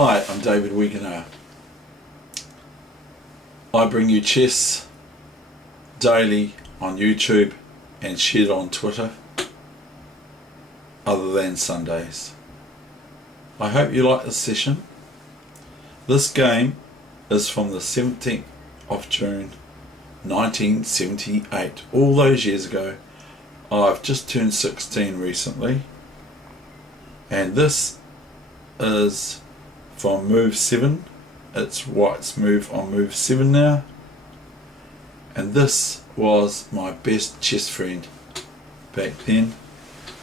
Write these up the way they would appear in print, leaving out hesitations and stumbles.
Hi, I'm David Weegenaar. I bring you chess daily on YouTube and shared on Twitter, other than Sundays. I hope you like this session. This game is from the 17th of June 1978, all those years ago. I've just turned 16 recently, and this is from move 7. It's White's move on move 7 now, and this was my best chess friend back then,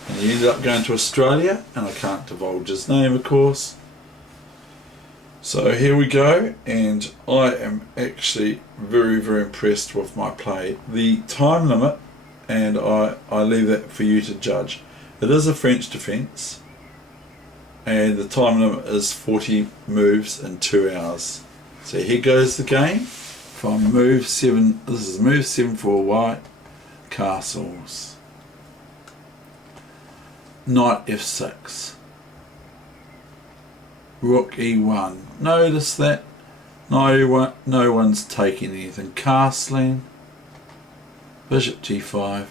and he ended up going to Australia, and I can't divulge his name, of course. So here we go, and I am actually very impressed with my play. The time limit, and I leave that for you to judge. It is a French defence, and the time limit is 40 moves in 2 hours. So here goes the game from move 7. This is move 7 for White, castles. Knight f6. Rook e1. Notice that no one's taking anything. Castling. Bishop g5.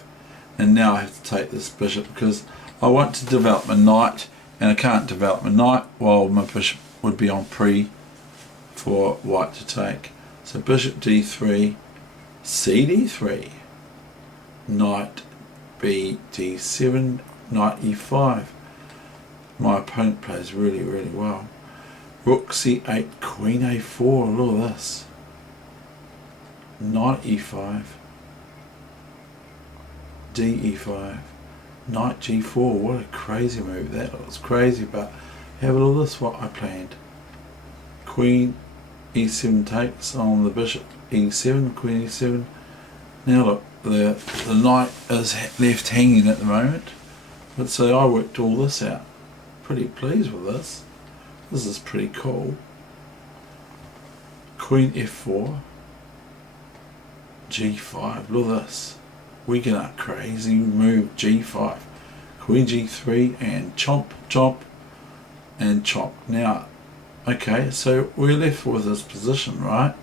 And now I have to take this bishop because I want to develop my knight, and I can't develop my knight while my bishop would be on pre for White to take. So bishop d3, cd3, knight b d7, knight e5. My opponent plays really well. Rook c8, queen a4, look at this. Knight e5, d e5, knight g4. What a crazy move. That looks crazy, but have a look at this, what I planned. Queen e7 takes on the bishop e7, queen e7. Now look, the knight is left hanging at the moment, but so I worked all this out. Pretty pleased with this. This is pretty cool. Queen f4, g5, look at this. Weegenaar, crazy move, g5, queen g3, and chomp and chop. Now, okay, so we're left with this position, right?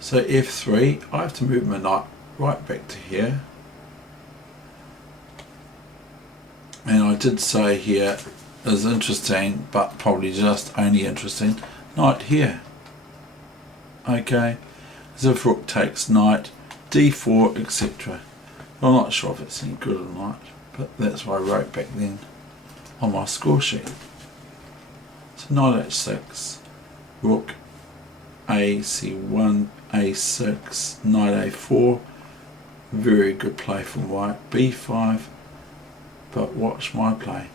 So f3, I have to move my knight right back to here, and I did say here is interesting, but probably just only interesting, knight here. Okay, as if rook takes knight, d4, etc. I'm not sure if it's any good or not, but that's what I wrote back then on my score sheet. So knight h6, rook ac1, a6, knight a4, very good play from White, b5, but watch my play.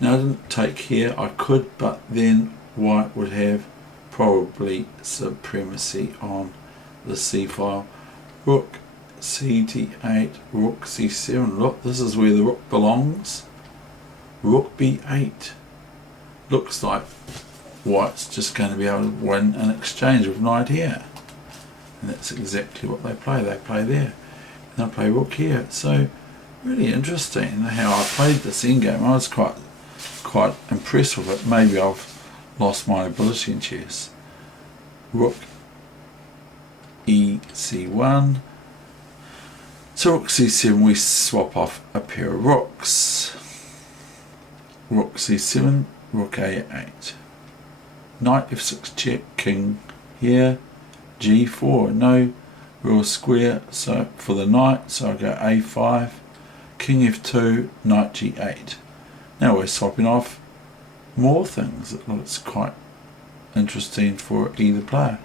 Now I didn't take here, I could, but then White would have probably supremacy on the c file. Rook c8, rook c7, look, this is where the rook belongs. Rook b8. Looks like White's just going to be able to win an exchange with knight here. And that's exactly what they play. They play there. And they play rook here. So really interesting how I played this endgame. I was quite impressed with it. Maybe I've lost my ability in chess. Rook ec1. So rook c7, we swap off a pair of rooks. Rook c7, rook a8. Knight f6 check, king here, g4, no real square so for the knight, so I go a5, king f2, knight g8. Now we're swapping off more things. It looks quite interesting for either player.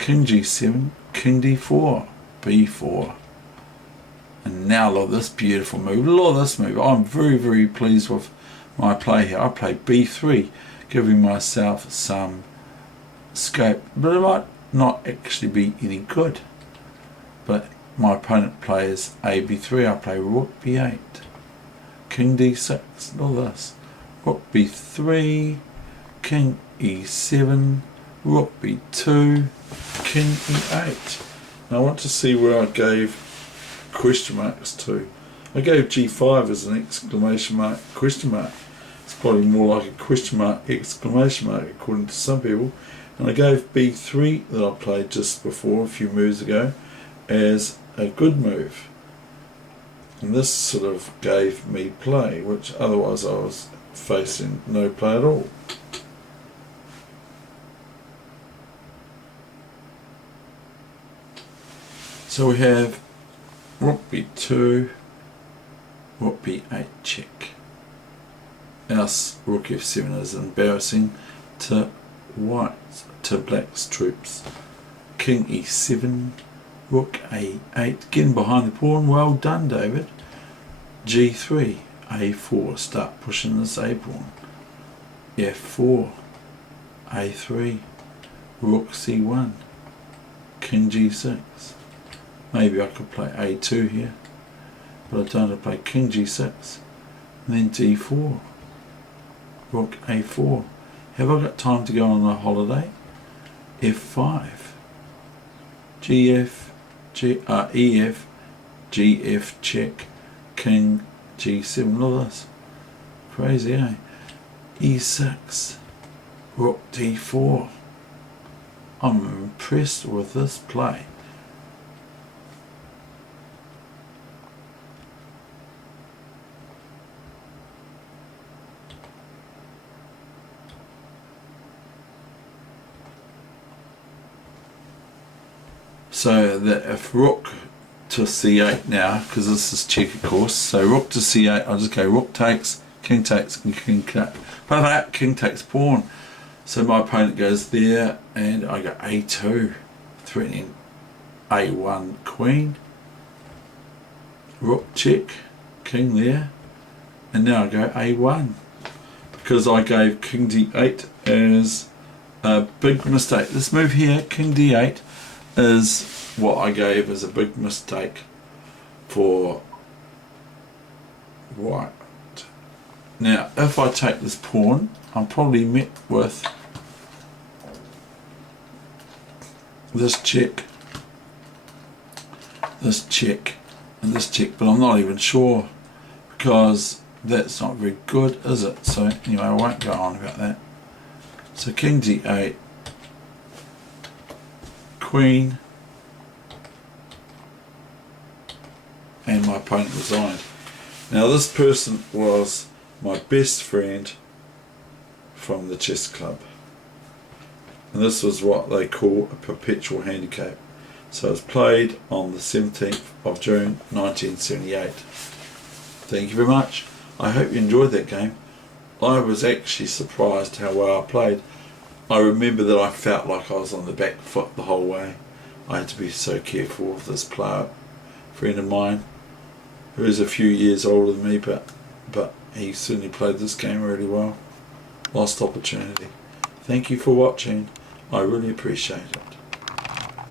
King g7, king d4, b4. And now look at this beautiful move. Look at this move. I'm very pleased with my play here. I played b3, giving myself some scope, but it might not actually be any good. But my opponent plays a b3, I play rook b8, king d6, look at this, rook b3, king e7, rook b2, king e8. Now I want to see where I gave question marks to. I gave g5 as an exclamation mark, question mark. It's probably more like a question mark, exclamation mark, according to some people. And I gave B3 that I played just before, a few moves ago, as a good move. And this sort of gave me play, which otherwise I was facing no play at all. So we have Rook B2, Rook B8 check. Our Rook F7 is embarrassing to black's troops. King E7, Rook A8, getting behind the pawn. Well done, David. G3, A4, start pushing this A pawn. F4, A3, Rook C1, King G6. Maybe I could play A2 here, but I don't want to play King G6, and then D4, Rook A4. Have I got time to go on a holiday? F5, EF, GF check, King G7. Look at this, crazy, eh? E6, Rook D4. I'm impressed with this play. So that if Rook to C8 now, because this is check of course, so Rook to C8, I'll just go Rook takes, King takes, and King cut. But that King takes pawn. So my opponent goes there, and I go A2, threatening A1 Queen. Rook check, King there, and now I go A1, because I gave King D8 as a big mistake. This move here, King D8, is what I gave as a big mistake for white. Now, if I take this pawn, I'm probably met with this check, and this check, but I'm not even sure, because that's not very good, is it? So anyway, I won't go on about that. So King D8, Queen, and my opponent resigned. Now this person was my best friend from the chess club, and this was what they call a perpetual handicap. So it was played on the 17th of June 1978. Thank you very much. I hope you enjoyed that game. I was actually surprised how well I played. I remember that I felt like I was on the back foot the whole way. I had to be so careful with this player, friend of mine, who is a few years older than me, but he certainly played this game really well. Lost opportunity. Thank you for watching. I really appreciate it.